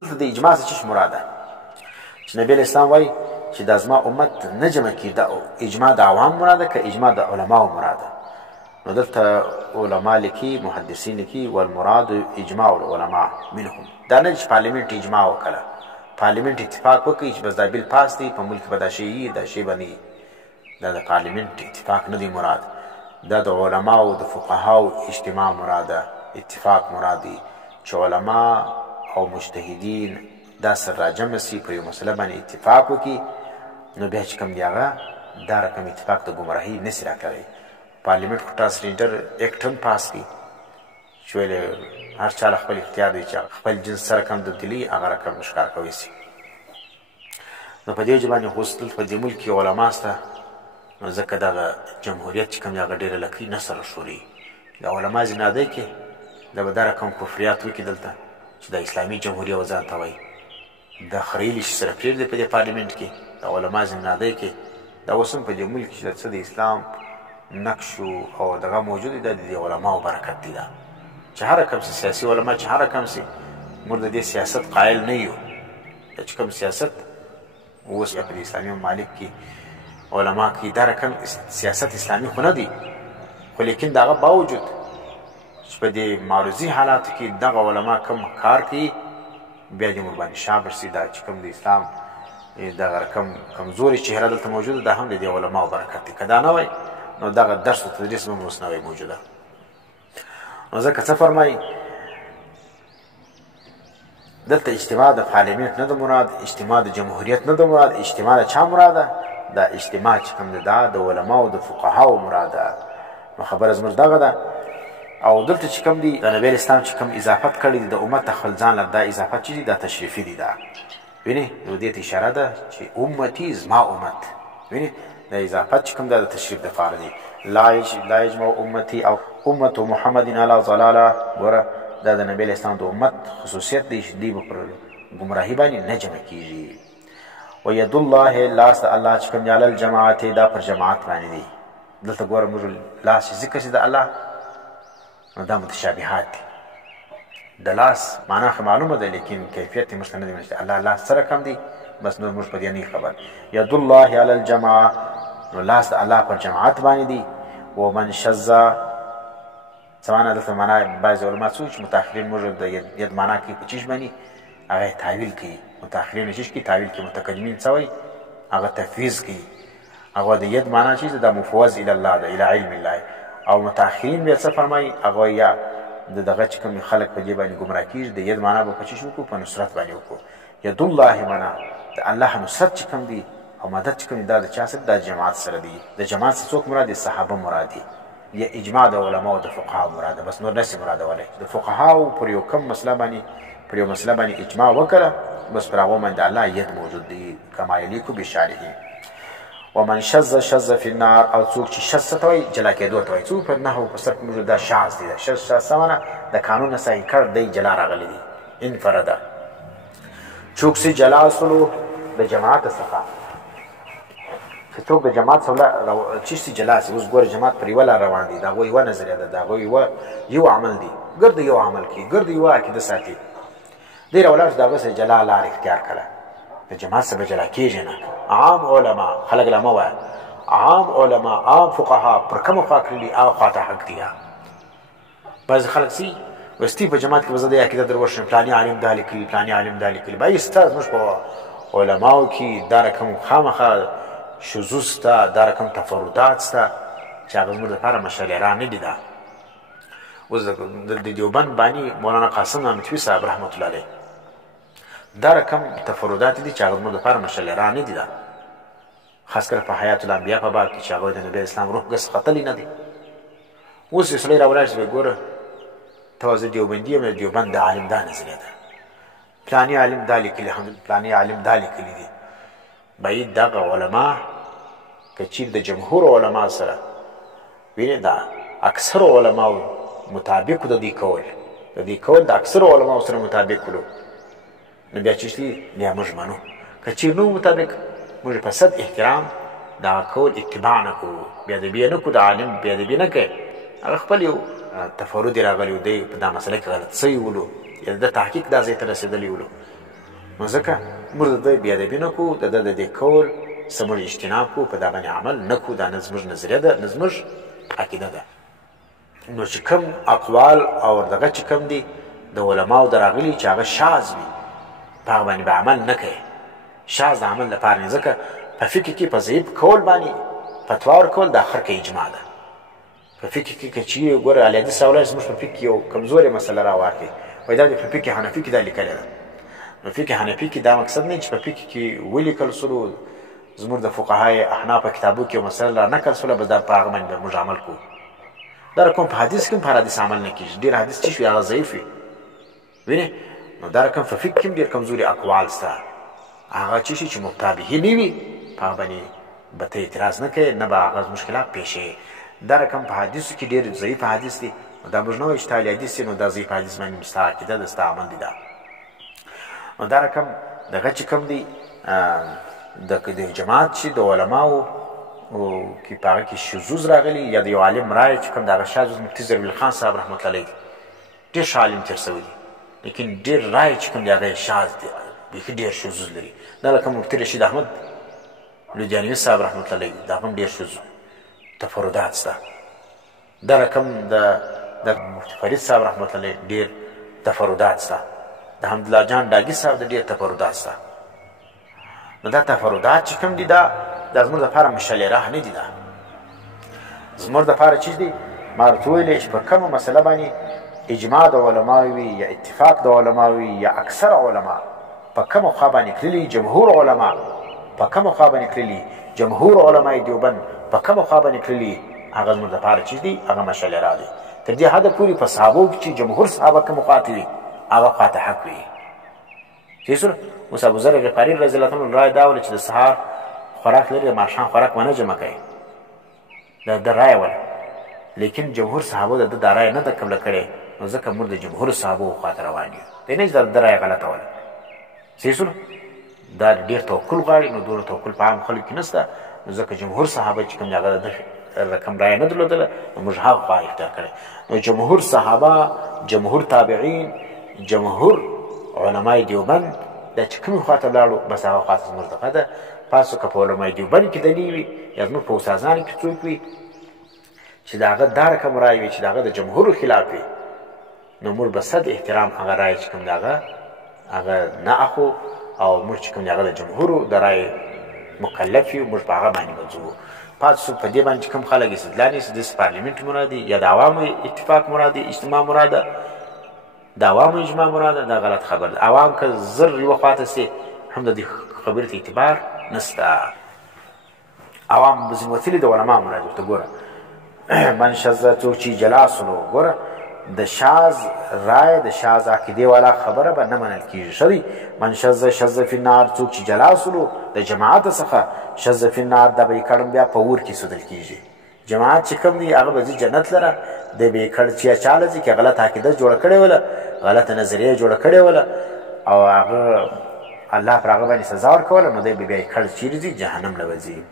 د اجماع څه چی مراد ده چې نبی اسلام وایي چې دا زما امت نه جمع کیږي. دا اجماع د عوام مراد ده که اجماع د علماو مراد ده؟ نو دلته علما لیکي، محدثین لیکي والمراد اجماع العلماء منهم. دا نه چې پارلیمنت اجماع وکړه، پارلیمنت اتفاق وکړي چې بس دا بیل پاس دی، په ملک به دا شی وي، دا شی به نه وي. دا د پارلیمنت اتفاق نه دی مراد. دا د علماو د فقهاو اجتماع مراد ده، اتفاق مراد دی چې علما او مجتهدین دا سر راجمع سي، پر یو مسله باندې اتفاق وکړي. نو بیا چې کوم دی هغه دا رقم اتفاق د ګمراهي نسي راکوي. پارلیمنت خو ټرانسجنډر ایکټ هم پاس کړي چې ویلې هر چا له خپل اختیار دی چې خپل جنس سره کم تبدیلي هغه رقم ښکار کوی سي. نو په دې وجه باندې خو په دې ملک کې علما سته، نو ځکه دغه جمهوریت چې کوم دی هغه ډېره لکۍ نه سره شوري. د علما زنادی کې دا به دا رقم کفریات وکړي دلته چې د اسلامي جمهوریت و ځان ته وایي. د خریلي چې سره پرېږدي په دې پارلیمنټ کې د علما زنادی کې دا اوس هم په دې ملک چې څه د اسلام نقش او دغه موجود دی، دا د علماو برکت دی. دا چې هر کوم سیاسي علما چې هر کوم سي موږ د دې سیاست قایل نه یو. چې کوم سیاست اوس په اسلامي ممالک کې علما کې دا رقم سیاست اسلامي خو نه دی، خو لیکن دغه باوجود چې په دې معروضي حالاتو کې دغه علما کم کار کوي، بیا دې موږ باندې شابر سي. دا چې کوم د اسلام دغه رقم کمزوري چهره دلته موجوده، دا هم د دې علماو برکت دی. که دا نه وای نو دغه درس و تدریس به اوس نه وای موجوده. نو ځکه څه فرمایي دلته اجتماع د پارلیمنت نه ده مراد، اجتماع د جمهوریت نه ده مراد. اجتماع د چا مراد ده؟ دا اجتماع چې کوم ده دا د علماو د فقهاو مراد ده. نو خبره زموږ دغه ده. او دلته چې کوم دي د نبی اسلام چې کوم اضافت کړی دی د امت ته خپل ځان له، دا اضافت چې دی دا تشریفي دی. دا وینې نو دې ته اشاره ده چې امتي زما امت. وینې دا اضافت چې کوم دا د تشریف دپاره دی. لا یجمع امتي او امت محمد علی ضلاله. ګوره دا د نبی اسلام د امت خصوصیت دی چې دوی به پر ګمراهي باندې نه جمع کېږي. و ید الله، لاس د الله چې کوم دی علی الجماعت، دا پر جماعت باندې دی. دلته ګوره موږ لاس چې ذکر شي د الله، نو دا متشابهات دي. د لاس معنا خو معلومه ده، لیکن کیفیت یې موږ ته نه دی معلوم. الله لاس سره کم دی، بس نور موږ په دې نه خبر. ید الله علی الجماعه، نو لاس د الله پر جماعت باندې دی. ومن شذ، څه معنا دلته معنا بعضې علما څه چې متأخرین موږ د ید معنا کوي په چیش باندې، هغه یې تاویل کوي. متأخرین چیش کوي تاویل کوي، متقدمین څه وایي هغه تفویض کوي. هغه د ید معنا چې دا مفوض الی الله ده، الی علم الله. او متأخرین بیا څه فرمایي هغه یا د دغه چې کوم خلک په دې باندې ګمراه کېږي، د ید معنا به په چیش وکړو؟ په نصرت باندې وکړو. ید الله معنا د الله نصرت چې کوم دی او مدد چې کوم دی، دا د چا سره؟ دا جماعت سره دی. د جماعت څخه څوک مراد دي؟ صحابه مراد دي، یا اجماع د علماو د فقهاو مراد ده، بس نور نسي مرادولی. د فقهاو پر یو کم مسله باندې پر یو مسله باندې اجماع وکړه، بس پر هغو باندې الله ید موجود دی کما یلیکو بشارحه. ومن شذ شذ فی النار، او څوک چې شذ ته وایي جلا کېدو ته وایي. څوک په نحو په صرف موږ دا شاذ دی. دا شذ څه معنا؟ د قانون نه صحیح کړ دی، جلا راغلی دی. انفرده څوک چې جلا سلو د جماعت څخه، چې څوک د جماعت څخه چیشتي جلا سي. اوس ګوره جماعت پر یوه لار روان دي، د هغوی یوه نظریه ده، د هغوی یو عمل دی، ګرد یو عمل کوي، ګرد یوه عقیده ساتي. دې راولاړ چې د هغه سره جلا لار اختیار کړه، د جماعت سره به جلا کېږي نه. عام علما، خلک لا مه وایه، عام علما عام فقها پر کومه خوا کړلي هغه خوا ته حق دی. بعضې خلک سي وستی په جماعت کې به زه د عقیده در وشم، پلاني عالم دا لیکلي، پلاني عالم دا لیکلي. بایي ستا زموږ په علماو کې دا رقم خامخا شذوذ سته، دا رقم تفردات سته چې هغه زموږ دپاره مشالران نه دي. دا اوس د دیوبند باني مولانا قاسم نامتوي صاحب رحمت الله علیه، دا رقم تفردات دي چې هغه زموږ دپاره مشالران نه دي. دا خاص کر په حیات الانبیا په باب کې چې هغوی د نبي اسلام روح ګس ختلی نه دی. اوس یې سړی راولاړ چې ګوره ته زه دیوبندي یم، دیوبند د عالم دا نظریه ده، پلاني عالم دا لیکلي، پلاني عالم دا لیکلي دي. باید دغه علما که چیرې د جمهور علما سره وینې دا اکثر علماو مطابق د دې کول، د دې کول د اکثر علماو سره مطابق کړو، نو بیا چیشتي بیا موږ منو. که چیرې نو مطابق موږ په صد احترام دا کول اتباع نه کوو، بیادبي نه کوو، د عالم بیادبي نه کوي. هغه خپل یو تفرد راغلی و، دی په دا مسله کې غلط سوی ولو، یا د تحقیق دا ځای ته رسېدلی ولو، نو ځکه موږ د ده بېادبي نه کوو، د ده د دې کول څه موږ اجتناب کوو، په دا باندې عمل نه کوو. دا نه زموږ نظریه ده، نه زموږ عقیده ده. نو چې کوم اقوال او دغه چې کوم دي د علماو د راغلي چې هغه شاذ وي، په هغه باندې به عمل نه کوي. شاذ د عمل لپاره نه، ځکه په فقه کې په ضعیف کول باندې فتوا ورکول د اخر کې اجماع ده. په فقه کې که چیرې ګوره الیحدیث صاحب الله زموږ په فقه کې یو کمزورې مسله راواخلي، وایي دا د په فقه حنفي کې دا لیکلې ده. نو فقه حنفي کې دا مقصد نه چې په فقه کې ولیکل سولو، زموږ د فقهای احناف کتابو کې یو مسله را نقل سوله، بس دا په هغه باندې موږ عمل کوو. دا رقم په حدیث کې هم په حدیث عمل نه کېږي. ډېر حدیث چې شي هغه ضعیف وي، وینې. نو دا رقم په فقه کې هم ډېر کمزوري اقوال شته، هغه چې شي چې متابعې نه وي، په هغه باندې به ته اعتراض نه کوې، نه به هغه مشکلات پیښوي. دا رقم په حدیثو کې ډېر ضعیف حدیث دی. نو دا موږ نه وایو چې تا حدیث دی نو دا ضعیف حدیث باندې ستا عقیده ده، ستا عمل دی. دا نو دا رقم دغه چې کوم دی د جماعت چې د علماو کې په هغه کې شذوذ راغلی، یا د یو عالم رایه چې کوم د هغه شاذ مفتي ضربل خان صاحب رحمت الله علیه دی، ډېر ښه عالم تېر سوی دی، لیکن ډېر رایه چې کوم د هغه شاذ دی، بیخي ډېر شذوذ لري. دا لکه مفتي رشید احمد لودیانوي صاحب رحمت الله علیه، دا هم ډېر شذوذ تفردات شته. دا رقم د مفتي فرید صاحب رحمت الله علیه ډېر تفردات شته. د حمدالله جان ډاګي صاحب د ډېر تفردات شته. نو دا تفردات چې کوم دي دا زموږ دپاره مشعل راه نه دي. دا زموږ دپاره چیز دی، ما درته ویلې چې په کومه مسله باندې اجماع د علماو وي یا اتفاق د علماو وي یا اکثر علما په کومه خوا باندې کړلي، جمهور علما په کومه خوا باندې کړلي، جمهور علماء دیوبند په کومه خوا باندې کړلي، هغه زموږ دپاره چیز دی، هغه مشعل راه دی. تر دې حده پورې په صحابو کې چې جمهور صحابه کومه خوا ته وي، هغه خوا ته حق وي. صحیح شول. اوس ابوذر غفاري رضی الله عنه رایه دا وله چې د سهار خوراک لري، د ماښام خوراک ونه جمع کوي، د رایه وله. لیکن جمهور صحابو د ده دا رایه نه ده قبله کړې، نو ځکه موږ د جمهور صحابو خوا ته روان یو. دی نه چې د ده رایه غلطه وله. صحیح شول. دا ډېر توکل غواړي، نو دومره توکل په عام خلکو کې نشته، نو ځکه جمهور صحابه چې کوم دی هغه د ده رقم رایه نه درلودله، نو موږ هغه خوا اختیار کړی. نو جمهور صحابه، جمهور تابعین، جمهور علمای دیوبند دا چې کومې خوا ته لاړو، بس هغه خوا ته زموږ دغه ده. پاسو که په علمای دیوبند کې دلیل وي یا زموږ په استادانو کې څوک وي چې د هغه دا رقم رایه وي چې د هغه د جمهورو خلاف وي، نو موږ به صد احترام هغه رایه چې کوم د هغه نه اخلو، او موږ چې کوم د هغه د جمهورو د رایې مکلف یو، موږ په هغه باندې به ځو. پاتې په دې باندې چې کوم خلک استدلال نیسي، داسې پارلیمنټ مراد دي یا د عوامو اتفاق مراد دي، اجتماع مراد ده، د عوامو اجماع مراد ده، دا غلط خبر ده. عوام که زر یوه خوا ته سي، هم د دې خبرې ته اعتبار نشته. عوام ځینې وتلي د علما مراد ورته ګوره. من شذ څوک چې جلا سلو، ګوره د شاذ رایه، د شاذ عقیدې والا خبره به نه منل کېږي. ښه دی. من شذ فی النار، څوک چې جلا سلو د جماعت څخه، شذ فی النار دا به یې کړم بیا په اور کې سودل کېږي. جماعت چې کوم دی هغه به ځي جنت لره، دی به یې کړ چې چاله ځي که غلط عقیده جوړه کړې وله، غلطه نظریه جوړه کړې وله، او هغه الله پر هغه باندې سزا ورکوله، نو دی به بیا یې کړ چیرې ځي، جهنم له به ځي.